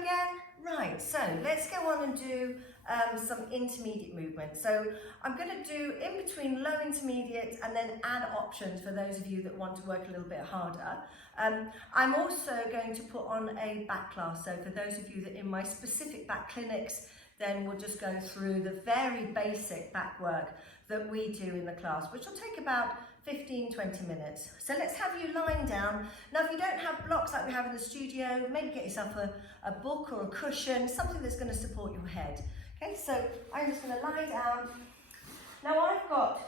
again. Right, so let's go on and do some intermediate movement. So I'm going to do in between low intermediate and then add options for those of you that want to work a little bit harder. I'm also going to put on a back class. So for those of you that in my specific back clinics, then we'll just go through the very basic back work that we do in the class, which will take about 15-20 minutes. So let's have you lying down. Now, if you don't have blocks like we have in the studio, maybe get yourself a book or a cushion, something that's going to support your head. Okay, so I'm just going to lie down. Now, I've got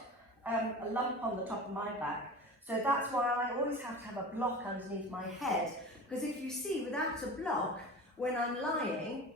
a lump on the top of my back, so that's why I always have to have a block underneath my head, because if you see, without a block, when I'm lying,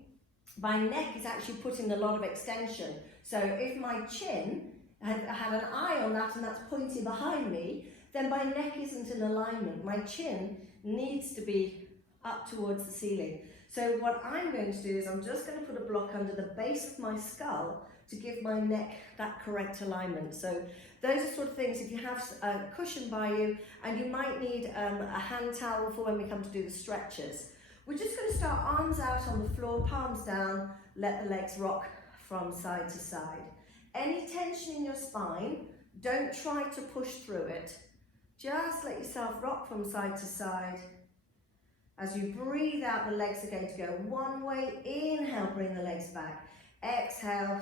my neck is actually putting a lot of extension. So if my chin had an eye on that and that's pointing behind me, then my neck isn't in alignment. My chin needs to be up towards the ceiling. So what I'm going to do is I'm just going to put a block under the base of my skull to give my neck that correct alignment. So those are sort of things, if you have a cushion by you, and you might need a hand towel for when we come to do the stretches. We're just going to start arms out on the floor, palms down, let the legs rock from side to side. Any tension in your spine, don't try to push through it. Just let yourself rock from side to side. As you breathe out, the legs are going to go one way. Inhale, bring the legs back. Exhale.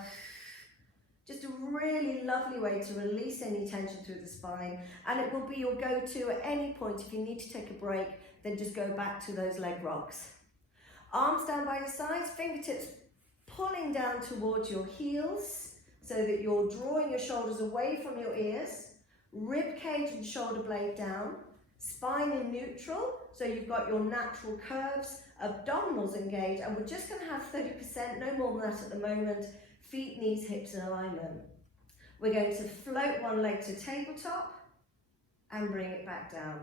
Just a really lovely way to release any tension through the spine. And it will be your go-to at any point. If you need to take a break, then just go back to those leg rocks. Arms down by your sides, fingertips pulling down towards your heels, so that you're drawing your shoulders away from your ears, rib cage and shoulder blade down, spine in neutral, so you've got your natural curves, abdominals engaged, and we're just going to have 30%, no more than that at the moment, feet, knees, hips in alignment. We're going to float one leg to tabletop and bring it back down.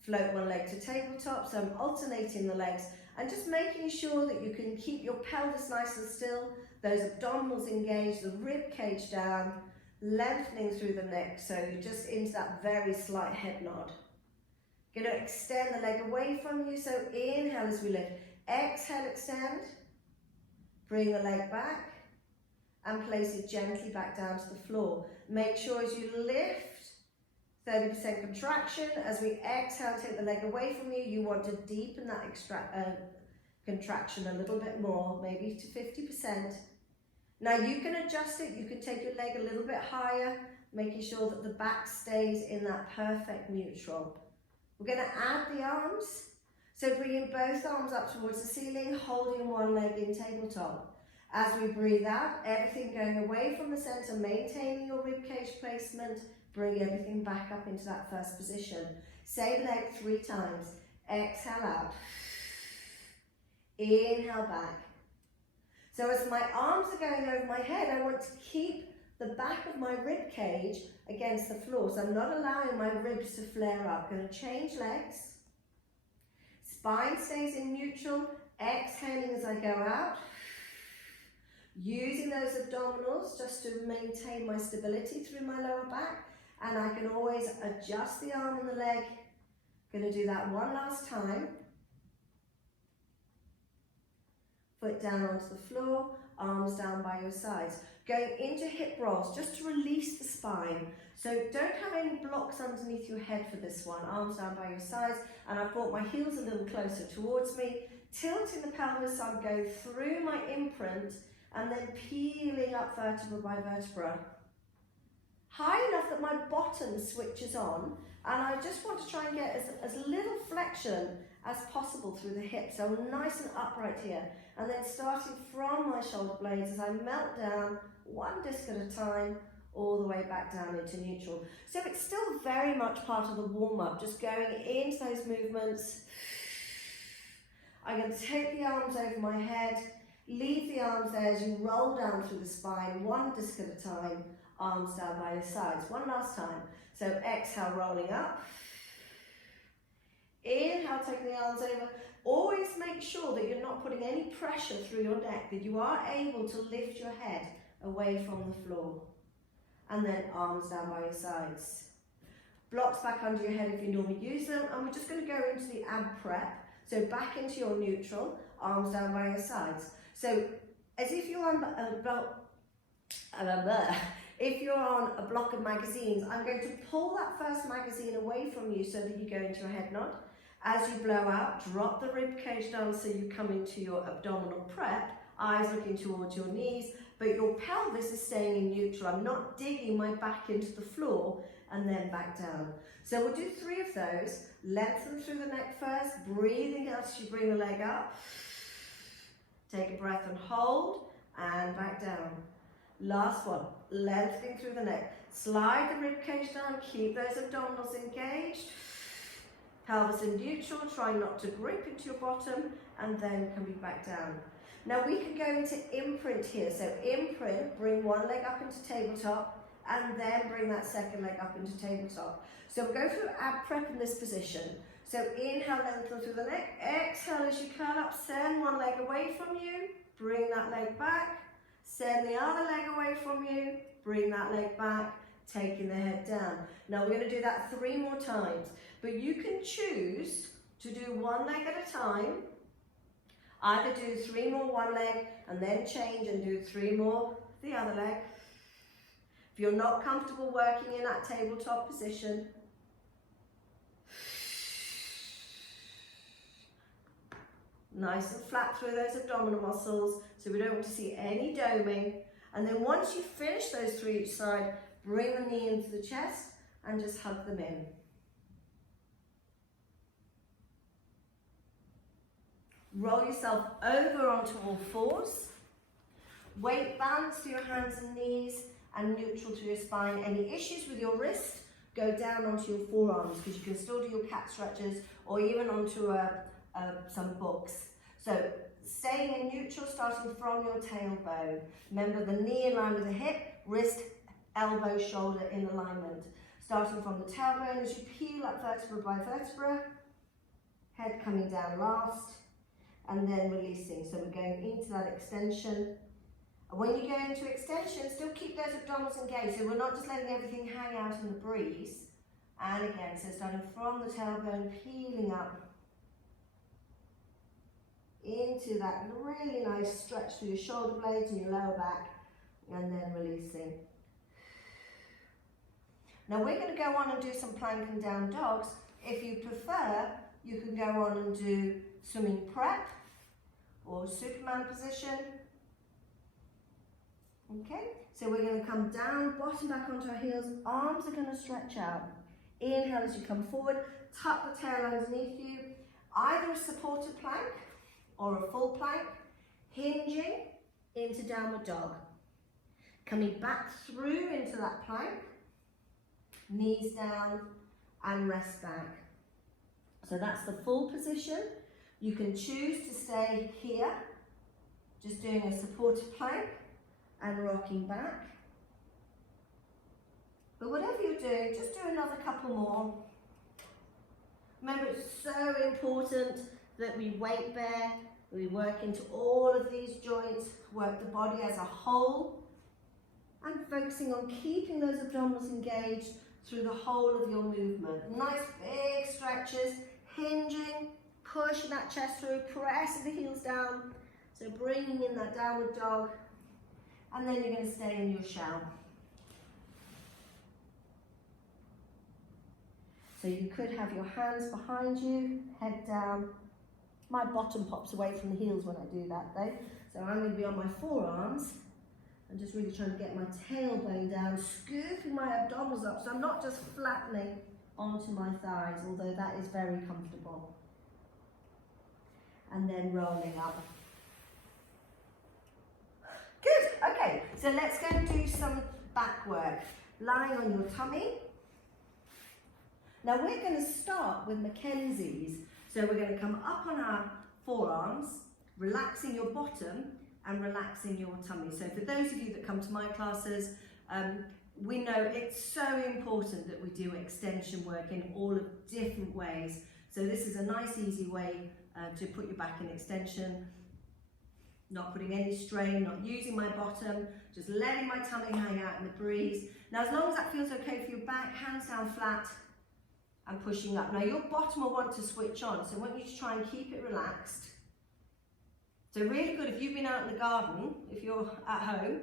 Float one leg to tabletop, so I'm alternating the legs and just making sure that you can keep your pelvis nice and still, those abdominals engaged, the rib cage down, lengthening through the neck, so you're just into that very slight head nod. Going to extend the leg away from you, so inhale as we lift, exhale, extend, bring the leg back and place it gently back down to the floor. Make sure as you lift, 30% contraction. As we exhale, take the leg away from you, you want to deepen that contraction a little bit more, maybe to 50%. Now you can adjust it, you can take your leg a little bit higher, making sure that the back stays in that perfect neutral. We're going to add the arms, so bringing both arms up towards the ceiling, holding one leg in tabletop. As we breathe out, everything going away from the center, maintaining your rib cage placement, bring everything back up into that first position. Same leg 3 times. Exhale out. Inhale back. So as my arms are going over my head, I want to keep the back of my rib cage against the floor. So I'm not allowing my ribs to flare up. I'm going to change legs. Spine stays in neutral. Exhaling as I go out. Using those abdominals just to maintain my stability through my lower back. And I can always adjust the arm and the leg. Going to do that one last time. Foot down onto the floor, arms down by your sides. Going into hip rolls, just to release the spine. So don't have any blocks underneath your head for this one. Arms down by your sides, and I've brought my heels a little closer towards me. Tilting the pelvis, so I'm going through my imprint, and then peeling up vertebra by vertebra. High enough that my bottom switches on, and I just want to try and get as little flexion as possible through the hips, so I'm nice and upright here. And then starting from my shoulder blades as I melt down, one disc at a time, all the way back down into neutral. So it's still very much part of the warm-up, just going into those movements. I'm going to take the arms over my head, leave the arms there as you roll down through the spine, one disc at a time, arms down by your sides. One last time. So exhale, rolling up. Inhale, taking the arms over. Always make sure that you're not putting any pressure through your neck, that you are able to lift your head away from the floor. And then arms down by your sides. Blocks back under your head if you normally use them. And we're just going to go into the ab prep. So back into your neutral, arms down by your sides. So as if you're on if you're on a block of magazines, I'm going to pull that first magazine away from you so that you go into a head nod. As you blow out, drop the rib cage down so you come into your abdominal prep, eyes looking towards your knees, but your pelvis is staying in neutral. I'm not digging my back into the floor and then back down. So we'll do 3 of those. Lengthen through the neck first, breathing out as you bring the leg up. Take a breath and hold, and back down. Last one, lengthening through the neck. Slide the rib cage down, keep those abdominals engaged. Pelvis in neutral, try not to grip into your bottom, and then coming back down. Now we can go into imprint here. So imprint, bring one leg up into tabletop, and then bring that second leg up into tabletop. So we'll go through ab prep in this position. So inhale, lengthen through the neck. Exhale as you curl up, send one leg away from you, bring that leg back. Send the other leg away from you, bring that leg back, taking the head down. Now we're going to do that 3 more times, but you can choose to do 1 leg at a time. Either do 3 more one leg and then change and do 3 more the other leg. If you're not comfortable working in that tabletop position, nice and flat through those abdominal muscles, so we don't want to see any doming. And then once you finish those 3 each side, bring the knee into the chest and just hug them in. Roll yourself over onto all 4s. Weight balance to your hands and knees and neutral to your spine. Any issues with your wrist, go down onto your forearms because you can still do your cat stretches or even onto some books. So staying in neutral, starting from your tailbone. Remember the knee in line with the hip, wrist, elbow, shoulder in alignment. Starting from the tailbone as you peel up vertebra by vertebra, head coming down last, and then releasing. So we're going into that extension. And when you go into extension, still keep those abdominals engaged. So we're not just letting everything hang out in the breeze. And again, so starting from the tailbone, peeling up into that really nice stretch through your shoulder blades and your lower back, and then releasing. Now we're going to go on and do some plank and down dogs. If you prefer, you can go on and do swimming prep or Superman position. Okay, so we're going to come down, bottom back onto our heels, arms are going to stretch out. Inhale as you come forward, tuck the tail underneath you, either a supported plank or a full plank, hinging into downward dog. Coming back through into that plank, knees down and rest back. So that's the full position. You can choose to stay here, just doing a supported plank and rocking back. But whatever you're doing, just do another couple more. Remember, it's so important that we weight bear, we work into all of these joints, work the body as a whole, and focusing on keeping those abdominals engaged through the whole of your movement. Nice big stretches, hinging, pushing that chest through, pressing the heels down. So bringing in that downward dog, and then you're going to stay in your shell. So you could have your hands behind you, head down. My bottom pops away from the heels when I do that though. So I'm going to be on my forearms and just really trying to get my tailbone down, scooping my abdominals up. So I'm not just flattening onto my thighs, although that is very comfortable. And then rolling up. Good, okay, so let's go and do some back work. Lying on your tummy. Now we're going to start with Mackenzie's. So we're going to come up on our forearms, relaxing your bottom and relaxing your tummy. So for those of you that come to my classes, we know it's so important that we do extension work in all of different ways. So this is a nice easy way to put your back in extension, not putting any strain, not using my bottom, just letting my tummy hang out in the breeze. Now as long as that feels okay for your back, hands down flat, and pushing up. Now your bottom will want to switch on, so I want you to try and keep it relaxed. So really good if you've been out in the garden, if you're at home,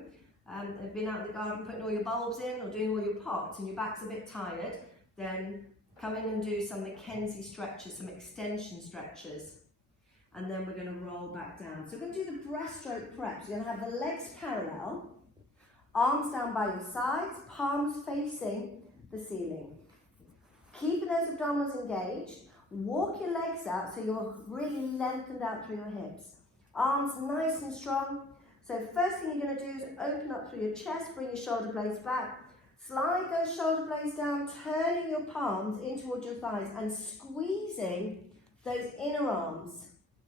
have been out in the garden putting all your bulbs in or doing all your pots and your back's a bit tired, then come in and do some Mackenzie stretches, some extension stretches. And then we're going to roll back down. So we're going to do the breaststroke preps. We're going to have the legs parallel, arms down by your sides, palms facing the ceiling. Keeping those abdominals engaged, walk your legs out so you're really lengthened out through your hips. Arms nice and strong. So first thing you're going to do is open up through your chest, bring your shoulder blades back, slide those shoulder blades down, turning your palms in towards your thighs and squeezing those inner arms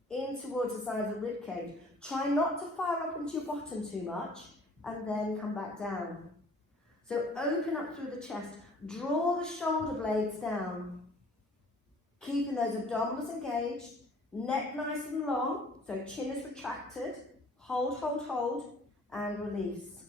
in towards the side of the rib cage. Try not to fire up into your bottom too much and then come back down. So open up through the chest, draw the shoulder blades down, keeping those abdominals engaged, neck nice and long, so chin is retracted, hold, hold, hold, and release.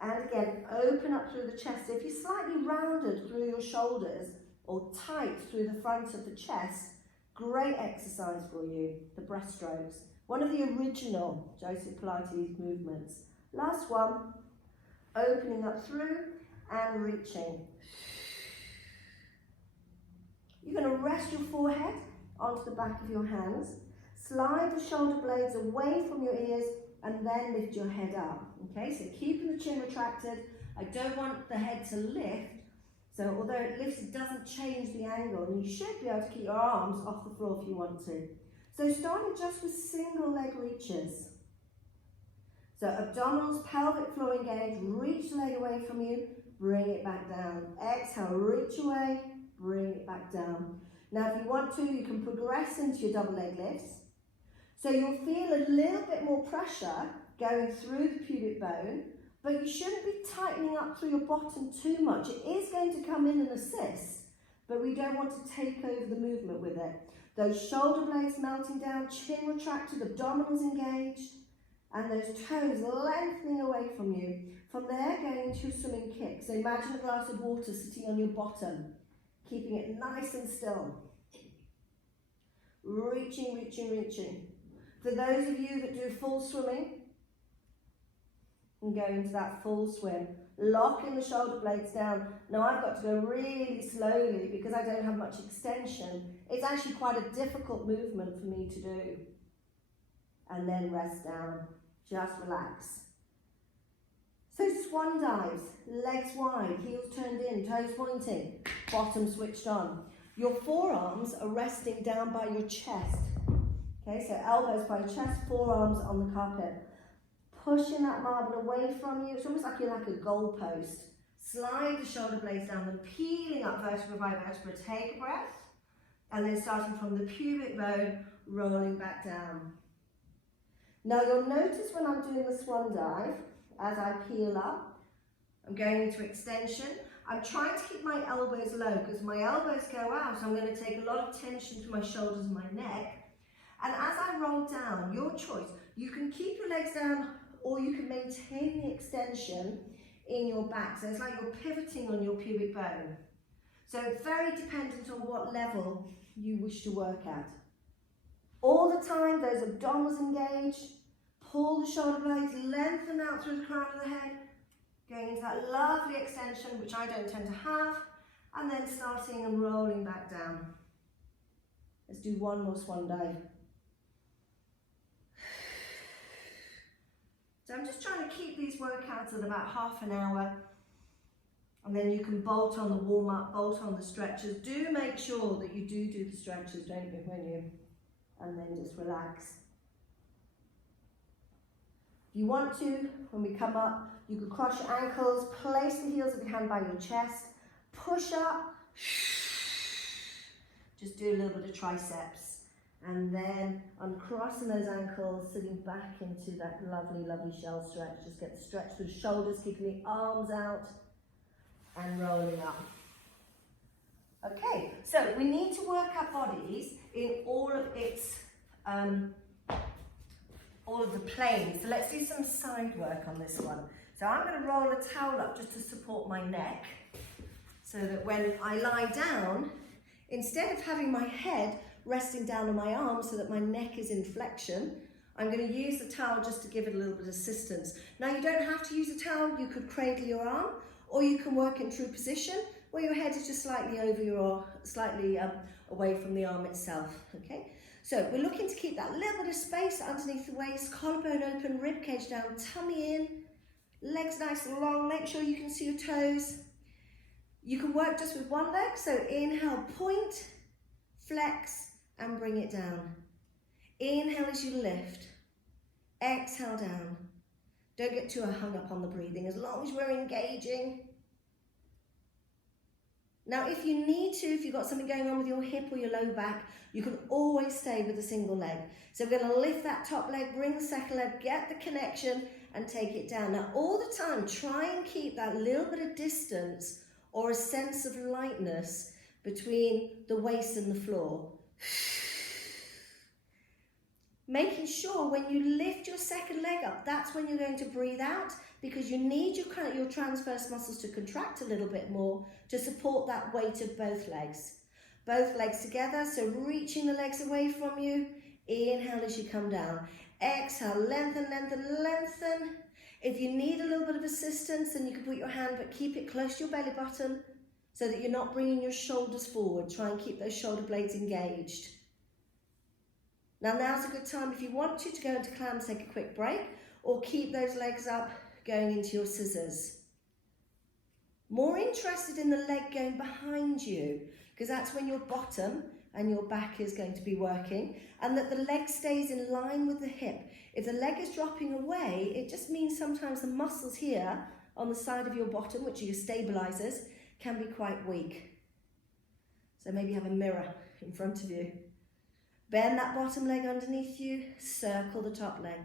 And again, open up through the chest. So if you're slightly rounded through your shoulders or tight through the front of the chest, great exercise for you, the breaststrokes. One of the original Joseph Pilates movements. Last one, opening up through and reaching. You're going to rest your forehead onto the back of your hands. Slide the shoulder blades away from your ears and then lift your head up. Okay, so keeping the chin retracted. I don't want the head to lift. So although it lifts, it doesn't change the angle, and you should be able to keep your arms off the floor if you want to. So starting just with single leg reaches. So abdominals, pelvic floor engaged, reach the leg away from you, bring it back down. Exhale, reach away, bring it back down. Now if you want to, you can progress into your double leg lifts. So you'll feel a little bit more pressure going through the pubic bone, but you shouldn't be tightening up through your bottom too much. It is going to come in and assist, but we don't want to take over the movement with it. Those shoulder blades melting down, chin retracted, abdominals engaged, and those toes lengthening away from you. From there, going into a swimming kick. So imagine a glass of water sitting on your bottom, keeping it nice and still. Reaching, reaching, reaching. For those of you that do full swimming, and go into that full swim, locking the shoulder blades down. Now I've got to go really slowly because I don't have much extension. It's actually quite a difficult movement for me to do. And then rest down, just relax. So swan dives, legs wide, heels turned in, toes pointing, bottom switched on. Your forearms are resting down by your chest. Okay, so elbows by your chest, forearms on the carpet. Pushing that marble away from you. It's almost like you're like a goalpost. Slide the shoulder blades down and peeling up vertebra by vertebra. Take a breath. And then starting from the pubic bone, rolling back down. Now you'll notice when I'm doing the swan dive, as I peel up, I'm going into extension. I'm trying to keep my elbows low because my elbows go out. I'm going to take a lot of tension to my shoulders and my neck. And as I roll down, your choice. You can keep your legs down or you can maintain the extension in your back. So it's like you're pivoting on your pubic bone. So it's very dependent on what level you wish to work at. All the time, those abdominals engaged. Pull the shoulder blades, lengthen out through the crown of the head. Going into that lovely extension, which I don't tend to have. And then starting and rolling back down. Let's do one more swan dive. So I'm just trying to keep these workouts at about half an hour, and then you can bolt on the warm-up, bolt on the stretches. Do make sure that you do the stretches, don't you, when you, and then just relax. If you want to, when we come up, you can cross your ankles, place the heels of your hand by your chest, push up, just do a little bit of triceps. And then uncrossing those ankles, sitting back into that lovely, lovely shell stretch. Just get the stretch through the shoulders, keeping the arms out and rolling up. Okay, so we need to work our bodies in all of the planes. So let's do some side work on this one. So I'm going to roll a towel up just to support my neck. So that when I lie down, instead of having my head resting down on my arms so that my neck is in flexion, I'm going to use the towel just to give it a little bit of assistance. Now you don't have to use a towel, you could cradle your arm, or you can work in true position where your head is just slightly over slightly away from the arm itself, okay? So we're looking to keep that little bit of space underneath the waist, collarbone open, rib cage down, tummy in, legs nice and long, make sure you can see your toes. You can work just with one leg, so inhale, point, flex, and bring it down. Inhale as you lift, exhale down. Don't get too hung up on the breathing, as long as we're engaging. Now, if you need to, if you've got something going on with your hip or your low back, you can always stay with a single leg. So we're going to lift that top leg, bring the second leg, get the connection, and take it down. Now, all the time, try and keep that little bit of distance or a sense of lightness between the waist and the floor. Making sure when you lift your second leg up, that's when you're going to breathe out, because you need your transverse muscles to contract a little bit more to support that weight of both legs. Both legs together, so reaching the legs away from you. Inhale as you come down. Exhale, lengthen, lengthen, lengthen. If you need a little bit of assistance, then you can put your hand, but keep it close to your belly button so that you're not bringing your shoulders forward. Try and keep those shoulder blades engaged. Now's a good time, if you want to go into clams, take a quick break, or keep those legs up going into your scissors. More interested in the leg going behind you, because that's when your bottom and your back is going to be working, and that the leg stays in line with the hip. If the leg is dropping away, it just means sometimes the muscles here on the side of your bottom, which are your stabilizers, can be quite weak. So maybe have a mirror in front of you. Bend that bottom leg underneath you, circle the top leg.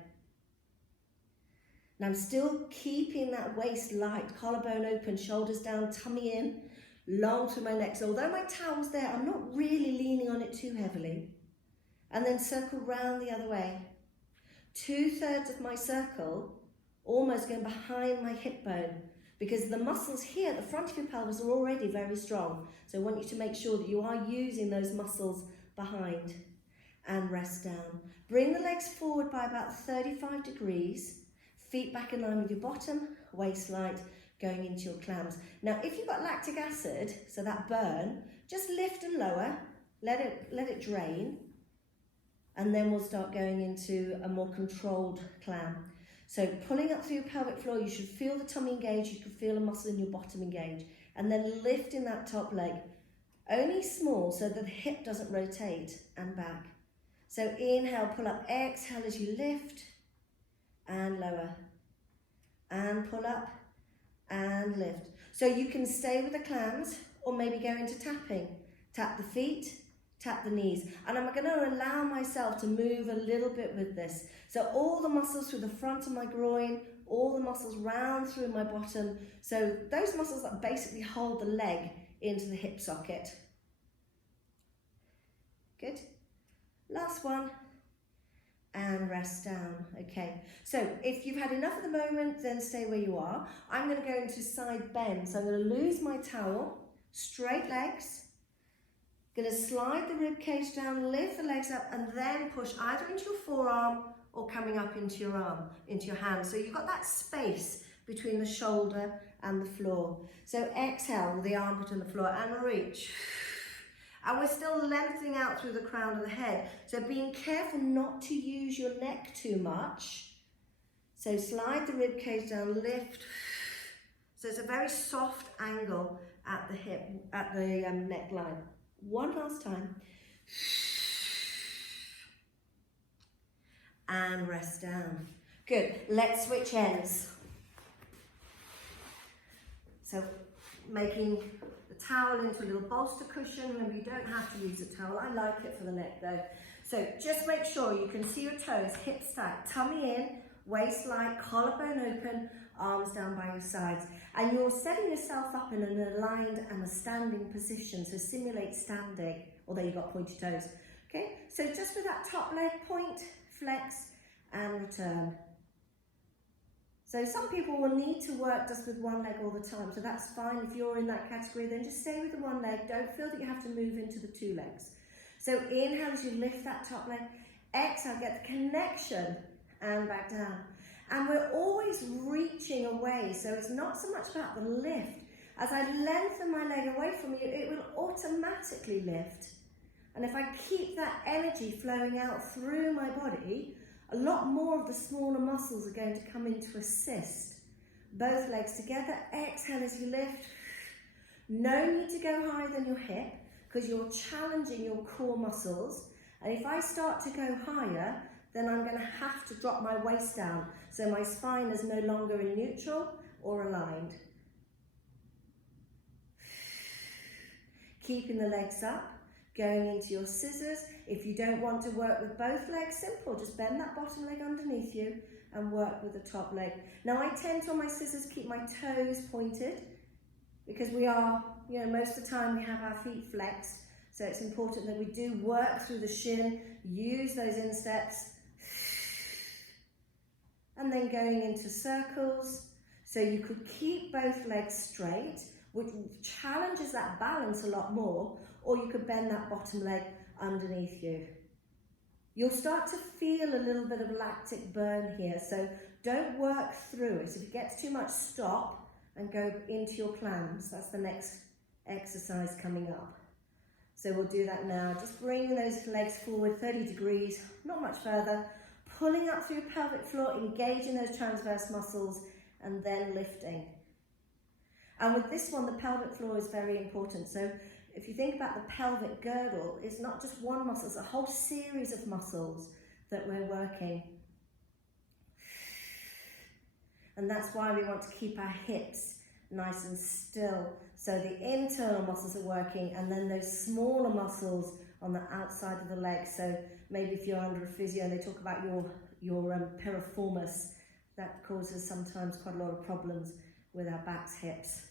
Now I'm still keeping that waist light, collarbone open, shoulders down, tummy in, long through my neck. So although my towel's there, I'm not really leaning on it too heavily. And then circle round the other way. 2/3 of my circle almost going behind my hip bone, because the muscles here at the front of your pelvis are already very strong. So I want you to make sure that you are using those muscles behind. And rest down. Bring the legs forward by about 35 degrees, feet back in line with your bottom, waist light, going into your clams. Now, if you've got lactic acid, so that burn, just lift and lower, let it drain, and then we'll start going into a more controlled clam. So pulling up through your pelvic floor, you should feel the tummy engage, you can feel a muscle in your bottom engage, and then lifting that top leg, only small so that the hip doesn't rotate, and back. So inhale, pull up, exhale as you lift and lower, and pull up and lift. So you can stay with the clams or maybe go into tapping. Tap the feet, tap the knees. And I'm going to allow myself to move a little bit with this. So all the muscles through the front of my groin, all the muscles round through my bottom. So those muscles that basically hold the leg into the hip socket. Good. Last one, and rest down. Okay, so if you've had enough at the moment, then stay where you are. I'm going to go into side bend. So I'm going to lose my towel, straight legs, going to slide the rib cage down, lift the legs up, and then push either into your forearm or coming up into your arm, into your hand. So you've got that space between the shoulder and the floor. So exhale with the armpit on the floor and reach. And we're still lengthening out through the crown of the head. So being careful not to use your neck too much. So slide the rib cage down, lift. So it's a very soft angle at the hip, at the neckline. One last time. And rest down. Good, let's switch ends. So making the towel into a little bolster cushion. Remember, you don't have to use a towel. I like it for the neck though. So just make sure you can see your toes, hips stacked, tummy in, waist light, collarbone open, arms down by your sides. And you're setting yourself up in an aligned and a standing position. So simulate standing, although you've got pointy toes. Okay, so just with that top leg, point, flex, and return. So some people will need to work just with one leg all the time, so that's fine. If you're in that category, then just stay with the one leg. Don't feel that you have to move into the two legs. So inhale as you lift that top leg, exhale, get the connection, and back down. And we're always reaching away, so it's not so much about the lift. As I lengthen my leg away from you, it will automatically lift. And if I keep that energy flowing out through my body, a lot more of the smaller muscles are going to come in to assist. Both legs together, exhale as you lift. No need to go higher than your hip because you're challenging your core muscles. And if I start to go higher, then I'm going to have to drop my waist down. So my spine is no longer in neutral or aligned. Keeping the legs up. Going into your scissors. If you don't want to work with both legs, simple, just bend that bottom leg underneath you and work with the top leg. Now I tend to on my scissors keep my toes pointed because we are, most of the time we have our feet flexed, so it's important that we do work through the shin, use those insteps, and then going into circles. So you could keep both legs straight, which challenges that balance a lot more, or you could bend that bottom leg underneath you. You'll start to feel a little bit of lactic burn here, so don't work through it. If it gets too much, stop and go into your plans. That's the next exercise coming up. So we'll do that now. Just bringing those legs forward 30 degrees, not much further, pulling up through your pelvic floor, engaging those transverse muscles, and then lifting. And with this one, the pelvic floor is very important. So if you think about the pelvic girdle, it's not just one muscle, it's a whole series of muscles that we're working. And that's why we want to keep our hips nice and still. So the internal muscles are working, and then those smaller muscles on the outside of the leg. So maybe if you're under a physio and they talk about your piriformis, that causes sometimes quite a lot of problems with our backs, hips.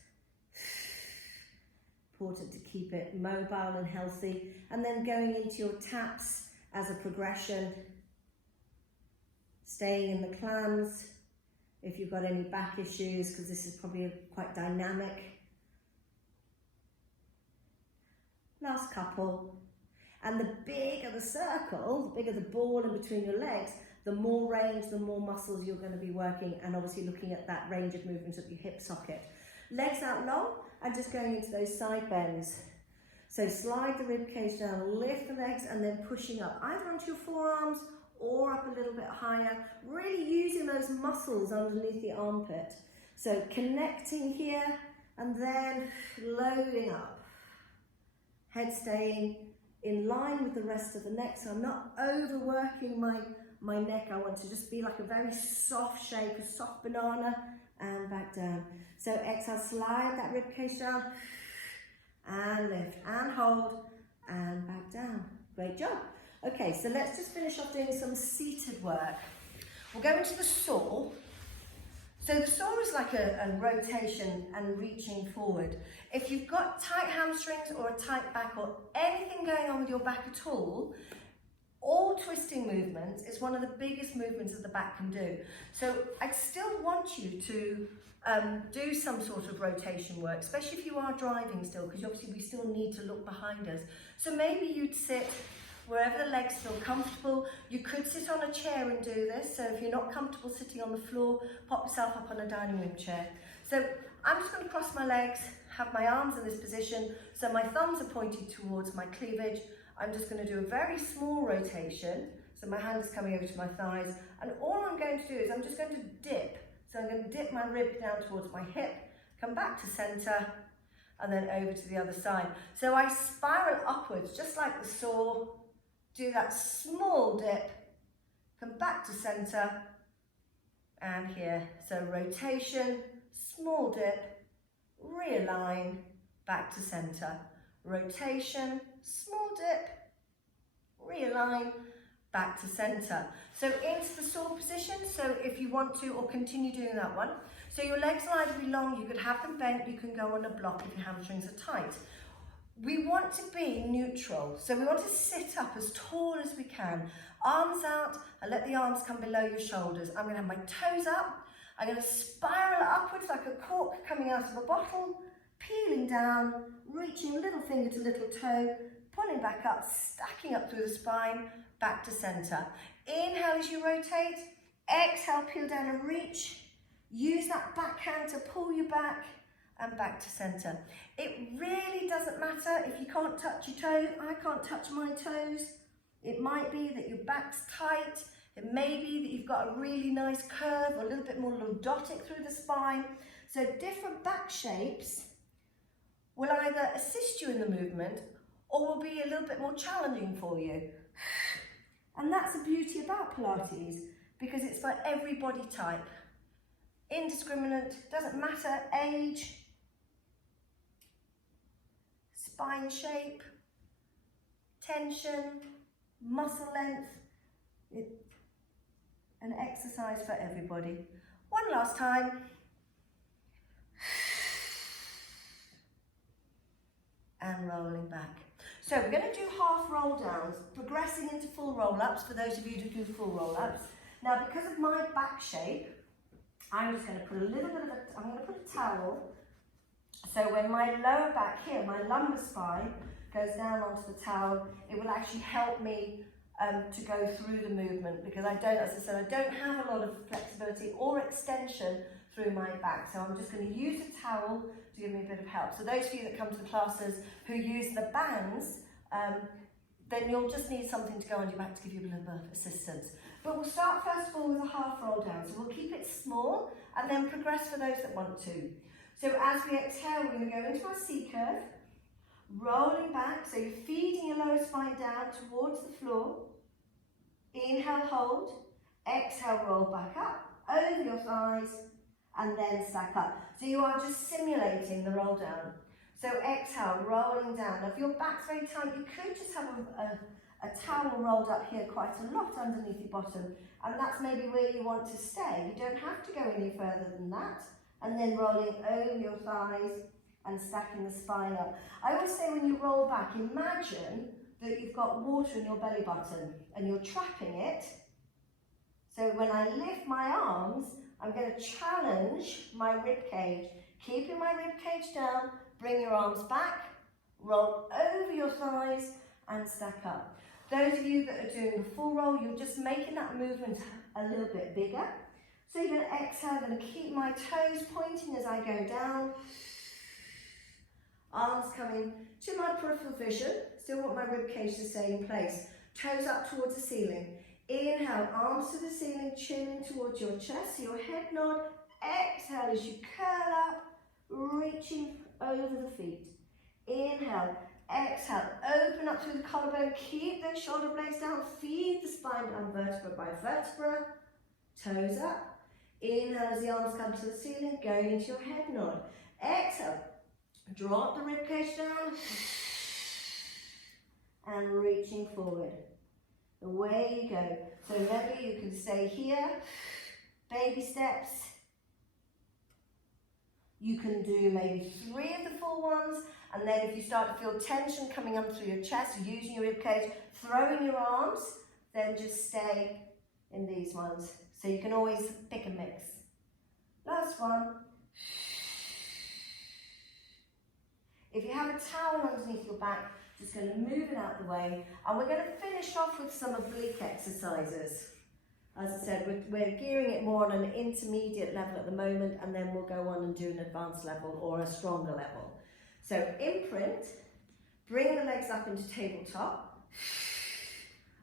Important to keep it mobile and healthy. And then going into your taps as a progression, staying in the clams if you've got any back issues, because this is probably quite dynamic. Last couple. And the bigger the circle, the bigger the ball in between your legs, the more range, the more muscles you're going to be working, and obviously looking at that range of movement of your hip socket. Legs out long and just going into those side bends. So slide the rib cage down, lift the legs, and then pushing up either onto your forearms or up a little bit higher, really using those muscles underneath the armpit. So connecting here and then loading up. Head staying in line with the rest of the neck, so I'm not overworking my neck. I want to just be like a very soft shape, a soft banana, and back down. So exhale, slide that rib cage down, and lift, and hold, and back down. Great job. Okay, so let's just finish off doing some seated work. We'll go into the saw. So the saw is like a rotation and reaching forward. If you've got tight hamstrings or a tight back or anything going on with your back at all twisting movements is one of the biggest movements that the back can do. So I still want you to do some sort of rotation work, especially if you are driving still, because obviously we still need to look behind us. So maybe you'd sit wherever the legs feel comfortable. You could sit on a chair and do this. So if you're not comfortable sitting on the floor, pop yourself up on a dining room chair. So I'm just going to cross my legs, have my arms in this position. So my thumbs are pointed towards my cleavage. I'm just going to do a very small rotation. So my hand is coming over to my thighs. And all I'm going to do is I'm just going to dip. So I'm going to dip my rib down towards my hip, come back to center, and then over to the other side. So I spiral upwards, just like the saw. Do that small dip, come back to center, and here. So rotation, small dip, realign, back to center. Rotation, small dip, realign, back to center. So into the saw position, so if you want to, or continue doing that one. So your legs will either be long, you could have them bent, you can go on a block if your hamstrings are tight. We want to be neutral, so we want to sit up as tall as we can. Arms out, and let the arms come below your shoulders. I'm going to have my toes up, I'm going to spiral upwards like a cork coming out of a bottle, peeling down, reaching little finger to little toe, pulling back up, stacking up through the spine, back to center. Inhale as you rotate, exhale, peel down and reach. Use that backhand to pull you back and back to center. It really doesn't matter if you can't touch your toes. I can't touch my toes. It might be that your back's tight. It may be that you've got a really nice curve or a little bit more lordotic through the spine. So different back shapes will either assist you in the movement or will be a little bit more challenging for you. And that's the beauty about Pilates, because it's for every body type. Indiscriminate, doesn't matter age, spine shape, tension, muscle length, an exercise for everybody. One last time. And rolling back. So we're going to do half roll downs, progressing into full roll ups for those of you who do full roll ups. Now, because of my back shape, I'm just going to put a little bit of I'm going to put a towel. So when my lower back here, my lumbar spine goes down onto the towel, it will actually help me to go through the movement, because I don't, as I said, I don't have a lot of flexibility or extension through my back. So I'm just going to use a towel to give me a bit of help. So those of you that come to the classes who use the bands, then you'll just need something to go on your back to give you a little bit of assistance. But we'll start first of all with a half roll down. So we'll keep it small and then progress for those that want to. So as we exhale, we're going to go into our C curve, rolling back. So you're feeding your lower spine down towards the floor. Inhale, hold. Exhale, roll back up over your thighs and then stack up. So you are just simulating the roll down. So exhale, rolling down. Now if your back's very tight, you could just have a towel rolled up here quite a lot underneath your bottom, and that's maybe where you want to stay. You don't have to go any further than that. And then rolling over your thighs and stacking the spine up. I always say when you roll back, imagine that you've got water in your belly button and you're trapping it. So when I lift my arms, I'm going to challenge my rib cage, keeping my rib cage down, bring your arms back, roll over your thighs and stack up. Those of you that are doing the full roll, you're just making that movement a little bit bigger. So you're going to exhale, I'm going to keep my toes pointing as I go down. Arms coming to my peripheral vision, still want my rib cage to stay in place. Toes up towards the ceiling. Inhale, arms to the ceiling, chin towards your chest, so your head nod. Exhale as you curl up, reaching over the feet. Inhale, exhale, open up through the collarbone, keep those shoulder blades down, feed the spine down vertebra by vertebra, toes up. Inhale as the arms come to the ceiling, going into your head nod. Exhale, drop the rib cage down and reaching forward. Away you go. So remember, you can stay here, baby steps. You can do maybe 3 of the full ones, and then if you start to feel tension coming up through your chest, using your rib cage, throwing your arms, then just stay in these ones. So you can always pick and mix. Last one. If you have a towel underneath your back, just going to move it out the way, and we're going to finish off with some oblique exercises. As I said, we're gearing it more on an intermediate level at the moment, and then we'll go on and do an advanced level or a stronger level. So imprint, bring the legs up into tabletop,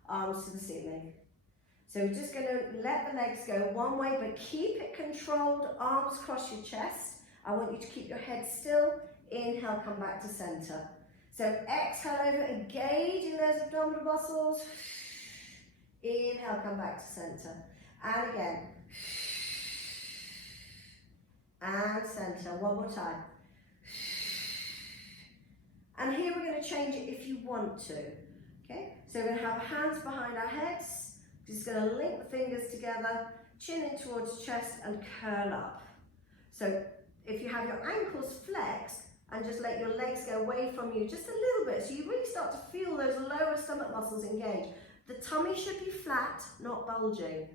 arms to the ceiling. So we're just going to let the legs go one way, but keep it controlled, arms across your chest. I want you to keep your head still. Inhale, come back to center. So exhale over, engaging those abdominal muscles. Inhale, come back to center. And again. And center, one more time. And here we're going to change it if you want to. Okay, so we're going to have hands behind our heads. Just going to link the fingers together, chin in towards chest and curl up. So if you have your ankles flexed and just let your legs go away from you just a little bit, so you really start to feel those lower stomach muscles engage. The tummy should be flat, not bulging.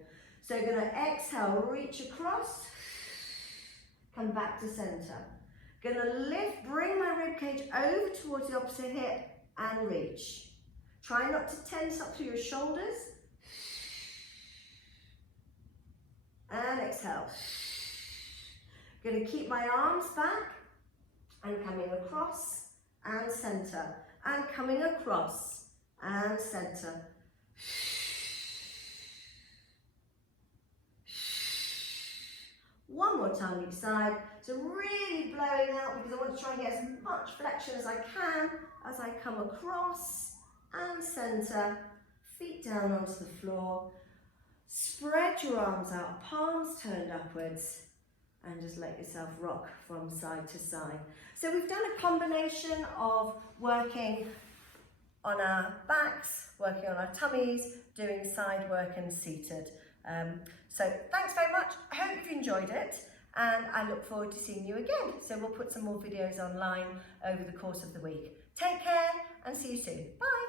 So you're going to exhale, reach across, come back to center. Going to lift, bring my rib cage over towards the opposite hip and reach. Try not to tense up through your shoulders. And exhale. Going to keep my arms back and coming across and center. And coming across and center. One more time each side. So really blowing out because I want to try and get as much flexion as I can as I come across and center. Feet down onto the floor. Spread your arms out, palms turned upwards, and just let yourself rock from side to side. So we've done a combination of working on our backs, working on our tummies, doing side work and seated. So thanks very much. I hope you've enjoyed it, and I look forward to seeing you again. So we'll put some more videos online over the course of the week. Take care and see you soon. Bye.